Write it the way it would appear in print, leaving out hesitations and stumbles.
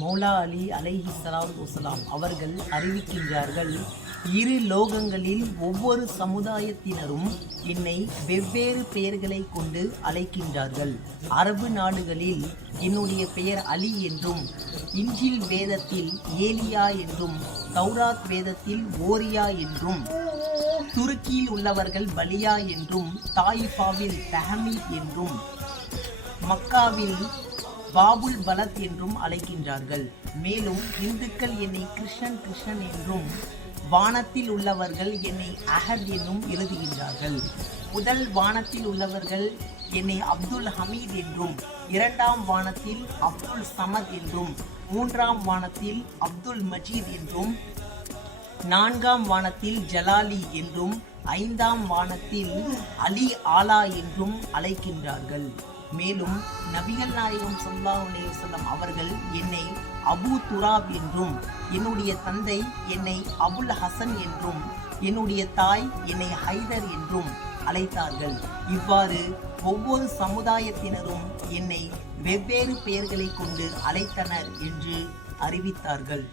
மௌலா அலி அலைஹிஸ்ஸலாத்து வஸ்ஸலாம் அவர்கள் அறிவிக்கின்றார்கள், இரு லோகங்களில் ஒவ்வொரு சமுதாயத்தினரும் என்னை வெவ்வேறு பெயர்களை கொண்டு அழைக்கின்றார்கள். அரபு நாடுகளில் என்னுடைய பெயர் அலி என்றும், இன்ஜில் வேதத்தில் ஏலியா என்றும், தௌராத் வேதத்தில் ஓரியா என்றும், துருக்கியில் உள்ளவர்கள் பலியா என்றும், தாயிஃபாவில் தஹமீத் என்றும், மக்காவில் பாபுல் பலத் என்றும் அழைக்கின்றார்கள். மேலும் இந்துக்கள் என்னை கிருஷ்ணன் என்றும், வானத்தில் உள்ளவர்கள் என்னை அஹத் என்னும் எழுதுகின்றார்கள். முதல் வானத்தில் உள்ளவர்கள் என்னை அப்துல் ஹமீத் என்றும், இரண்டாம் வானத்தில் அப்துல் சமத் என்றும், மூன்றாம் வானத்தில் அப்துல் மஜீத் என்றும், நான்காம் வானத்தில் ஜலாலி என்றும், ஐந்தாம் வானத்தில் அலி ஆலா என்றும் அழைக்கின்றார்கள். மேலும் நபிகள் நாயகம் ஸல்லல்லாஹு அலைஹி வஸல்லம் அவர்கள் என்னை அபு துராப் என்றும், என்னுடைய தந்தை என்னை அபுல் ஹசன் என்றும், என்னுடைய தாய் என்னை ஹைதர் என்றும் அழைத்தார்கள். இவ்வாறு ஒவ்வொரு சமுதாயத்தினரும் என்னை வெவ்வேறு பெயர்களை கொண்டு அழைத்தனர் என்று அறிவித்தார்கள்.